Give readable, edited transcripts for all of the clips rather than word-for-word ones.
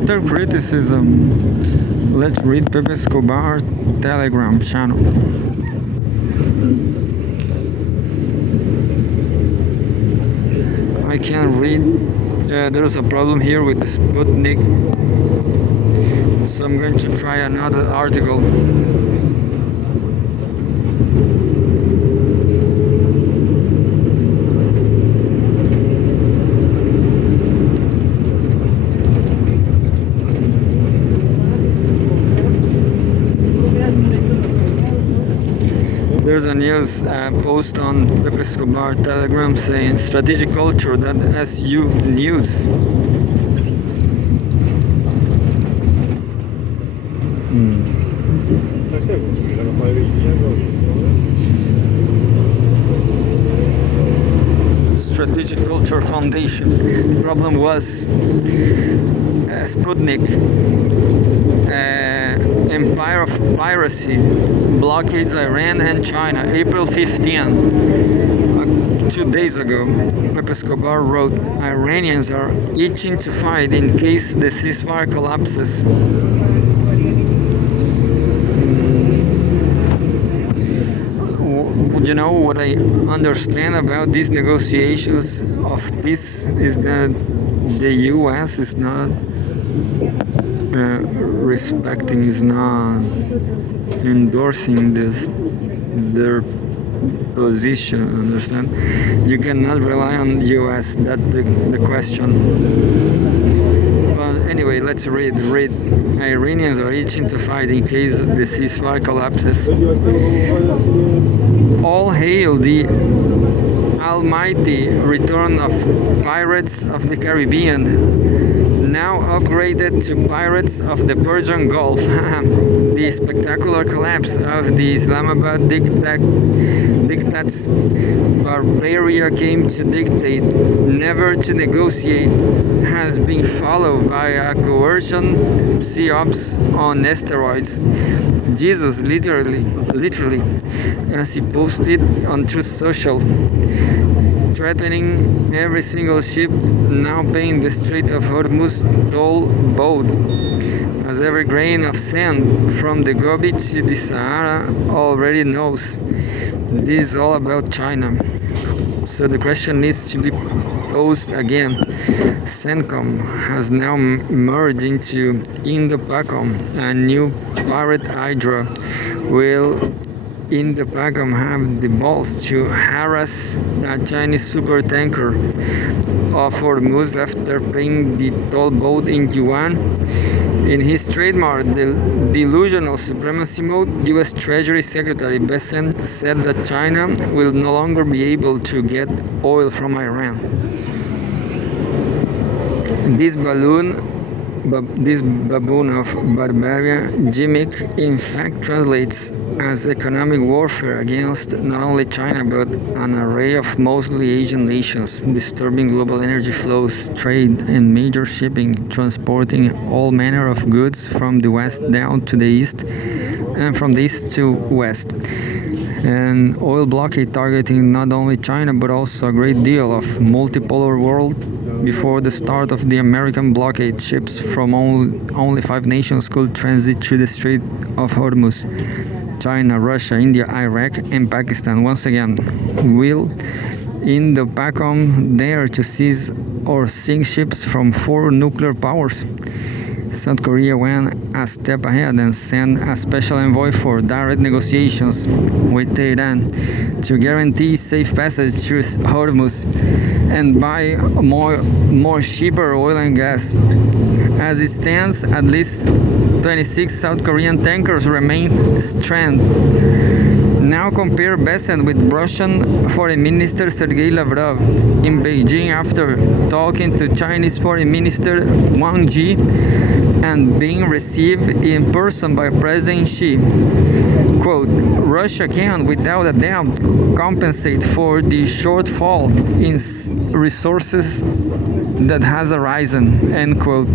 Twitter criticism. Let's read Pepe Escobar's Telegram channel. I can't read. There's a problem here with the Sputnik. So I'm going to try another article. There's a news post on Pepe Escobar Telegram saying strategic culture that SU news. Strategic Culture Foundation. The problem was Sputnik, empire of piracy, blockades Iran and China. April 15, 2 days ago, Pepe Escobar wrote, Iranians are itching to fight in case the ceasefire collapses. You know what I understand about these negotiations of peace is that the U.S. is not respecting, is not endorsing their position. Understand? You cannot rely on U.S. That's the question. But anyway, let's read. Iranians are itching to fight in case the ceasefire collapses. All hail the almighty return of Pirates of the Caribbean, now upgraded to Pirates of the Persian Gulf. The spectacular collapse of the Islamabad diktats Barbaria came to dictate, never to negotiate, has been followed by a coercion psyops on steroids. Jesus literally, as he posted on Truth Social, threatening every single ship now paying the Strait of Hormuz toll boat, as every grain of sand from the Gobi to the Sahara already knows. This is all about China. So the question needs to be posed again. CENTCOM has now merged into Indo-PACOM, a new pirate hydra. Will Indo-PACOM have the balls to harass a Chinese super tanker off Hormuz after paying the toll boat in yuan? In his trademark delusional supremacy mode, U.S. Treasury Secretary Bessent said that China will no longer be able to get oil from Iran. This baboon of Barbaria gimmick in fact translates as economic warfare against not only China but an array of mostly Asian nations, disturbing global energy flows, trade, and major shipping, transporting all manner of goods from the west down to the east and from the east to west. An oil blockade targeting not only China but also a great deal of multipolar world. Before the start of the American blockade, ships from only 5 nations could transit through the Strait of Hormuz. China, Russia, India, Iraq, and Pakistan. Once again, will Indo-PACOM dare to seize or sink ships from 4 nuclear powers? South Korea went a step ahead and sent a special envoy for direct negotiations with Tehran to guarantee safe passage through Hormuz and buy more cheaper oil and gas. As it stands, at least 26 South Korean tankers remain stranded. Now compare Bessent with Russian Foreign Minister Sergei Lavrov in Beijing after talking to Chinese Foreign Minister Wang Yi and being received in person by President Xi. quote, Russia can, without a doubt, compensate for the shortfall in resources that has arisen, end quote.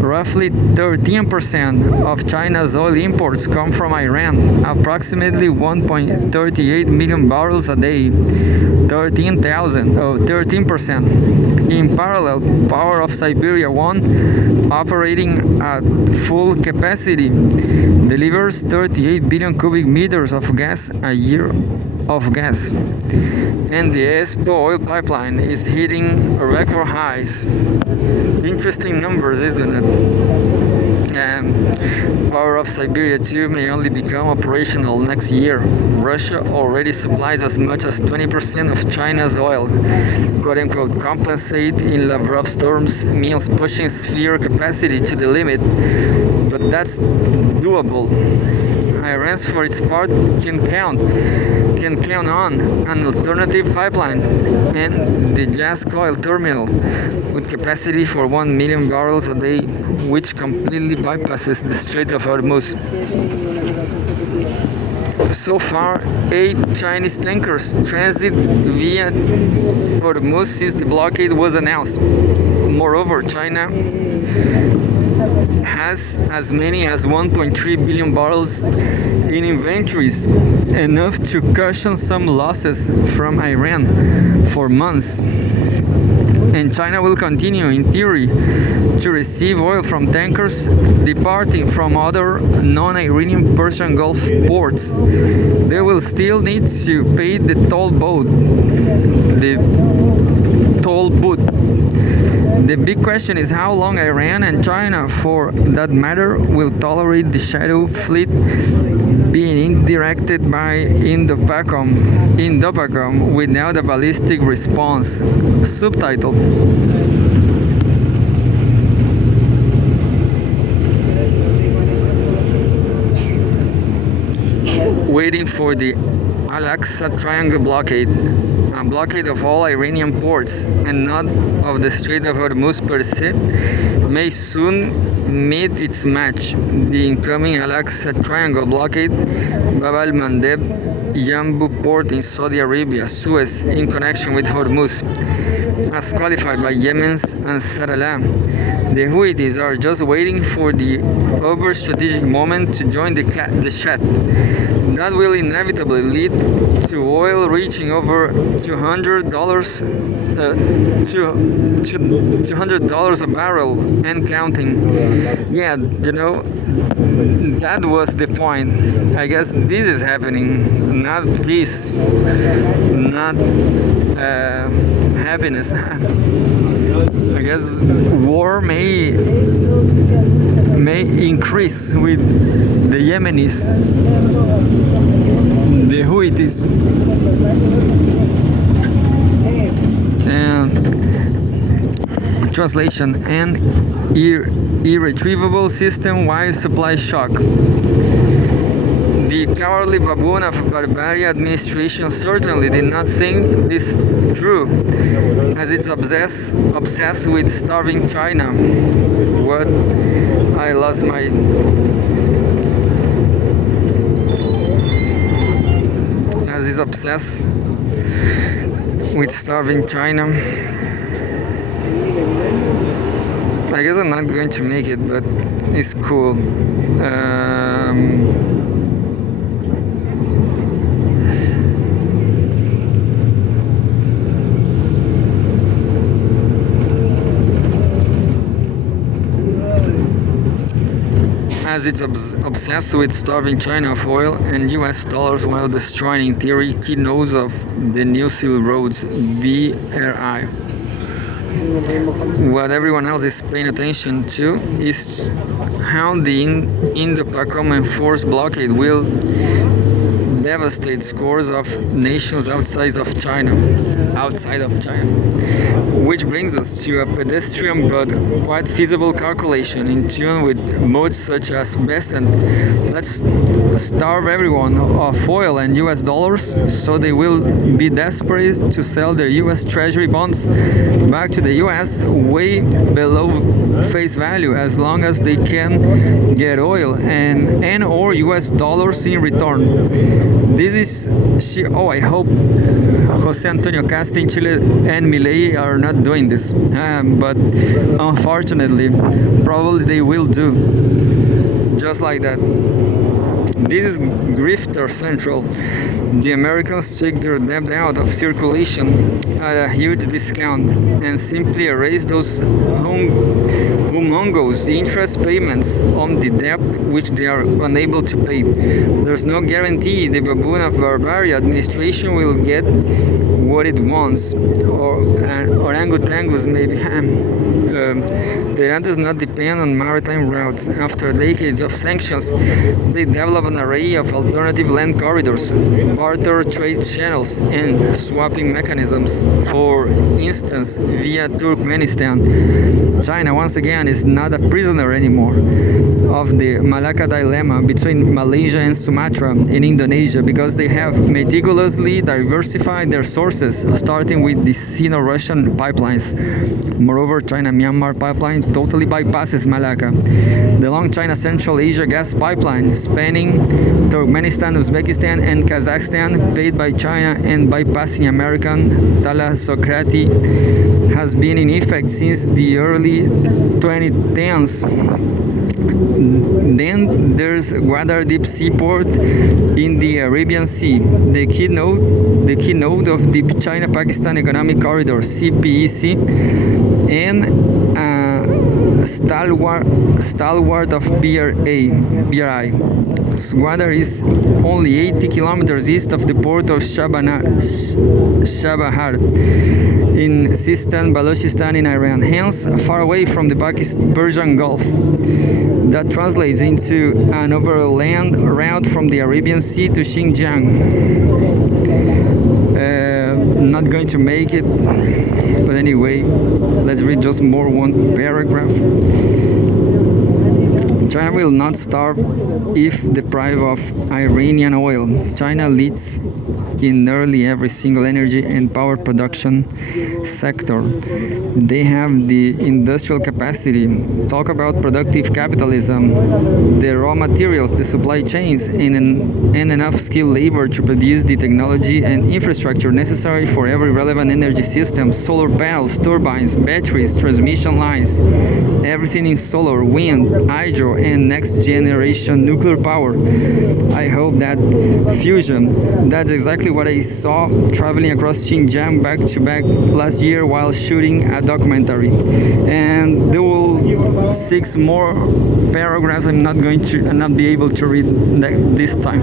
Roughly 13% of China's oil imports come from Iran, approximately 1.38 million barrels a day, 13%. In parallel, Power of Siberia 1, operating at full capacity, delivers 38 billion cubic meters of gas a year of gas. And the Espo oil pipeline is hitting record highs. Interesting numbers, isn't it? Power of Siberia 2 may only become operational next year. Russia already supplies as much as 20% of China's oil. Quote unquote, compensate in Lavrov's terms means pushing sphere capacity to the limit, but that's doable. Iran, for its part, can count on an alternative pipeline and the Jask oil terminal with capacity for 1 million barrels a day, which completely bypasses the Strait of Hormuz. So far, 8 Chinese tankers transit via Hormuz since the blockade was announced. Moreover, China has as many as 1.3 billion barrels in inventories, enough to cushion some losses from Iran for months. And China will continue, in theory, to receive oil from tankers departing from other non-Iranian Persian Gulf ports. They will still need to pay the toll booth. The big question is how long Iran and China, for that matter, will tolerate the shadow fleet being directed by Indo-PACOM without a ballistic response. Subtitle. Waiting for the Al-Aqsa Triangle blockade, a blockade of all Iranian ports and not of the Strait of Hormuz per se, may soon meet its match. The incoming Al-Aqsa Triangle blockade, Bab al-Mandeb, Yanbu port in Saudi Arabia, Suez in connection with Hormuz, as qualified by Yemen's Ansar Allah. The Houthis are just waiting for the over-strategic moment to join the chat. That will inevitably lead to oil reaching over $200 a barrel and counting. Yeah, that was the point. I guess this is happening, not peace, not happiness. I guess war may increase with the Yemenis, the Houthis, and translation, an irretrievable system-wide supply shock. The cowardly baboon of Barbarian administration certainly did not think this through, as it's obsessed with starving China. What? I lost my... As it's obsessed with starving China. I guess I'm not going to make it, but it's cool. As it's obsessed with starving China of oil and US dollars while destroying, in theory, key nodes of the New Silk Road's BRI. What everyone else is paying attention to is how the Indo-PACOM enforced blockade will devastate scores of nations outside of China. outside of China. Which brings us to a pedestrian but quite feasible calculation in tune with modes such as best and let's starve everyone of oil and US dollars so they will be desperate to sell their US Treasury bonds back to the US way below face value as long as they can get oil and or US dollars in return. This is I hope Jose Antonio Casta in Chile and Milei are not doing this, but unfortunately probably they will do just like that. This is grifter central. The Americans take their debt out of circulation at a huge discount and simply erase those humongous interest payments on the debt which they are unable to pay. There's no guarantee the baboon of Barbarian administration will get what it wants, or orangutangos maybe. The land does not depend on maritime routes. After decades of sanctions, they develop an array of alternative land corridors, barter trade channels, and swapping mechanisms. For instance, via Turkmenistan, China once again is not a prisoner anymore of the Malacca dilemma between Malaysia and Sumatra in Indonesia because they have meticulously diversified their sources, starting with the Sino-Russian pipelines. Moreover, China-Myanmar pipeline totally bypasses Malacca. The long China-Central Asia gas pipeline spanning Turkmenistan, Uzbekistan, and Kazakhstan, paid by China and bypassing American Thalassocracy, has been in effect since the early 2010s. Then there's Gwadar Deep Sea Port in the Arabian Sea, the keynote of the China-Pakistan Economic Corridor (CPEC), and stalwart of BRI. Gwadar is only 80 kilometers east of the port of Chabahar in Sistan, Balochistan in Iran, hence far away from the Persian Gulf. That translates into an overland route from the Arabian Sea to Xinjiang. Not going to make it, but anyway, let's read just one paragraph. China will not starve if deprived of Iranian oil. China leads in nearly every single energy and power production sector. They have the industrial capacity. Talk about productive capitalism, the raw materials, the supply chains, and enough skilled labor to produce the technology and infrastructure necessary for every relevant energy system, solar panels, turbines, batteries, transmission lines, everything in solar, wind, hydro, and next generation nuclear power. I hope that fusion, that's exactly what I saw traveling across Xinjiang back to back last year while shooting a documentary. And there will 6 more paragraphs I'm not be able to read this time.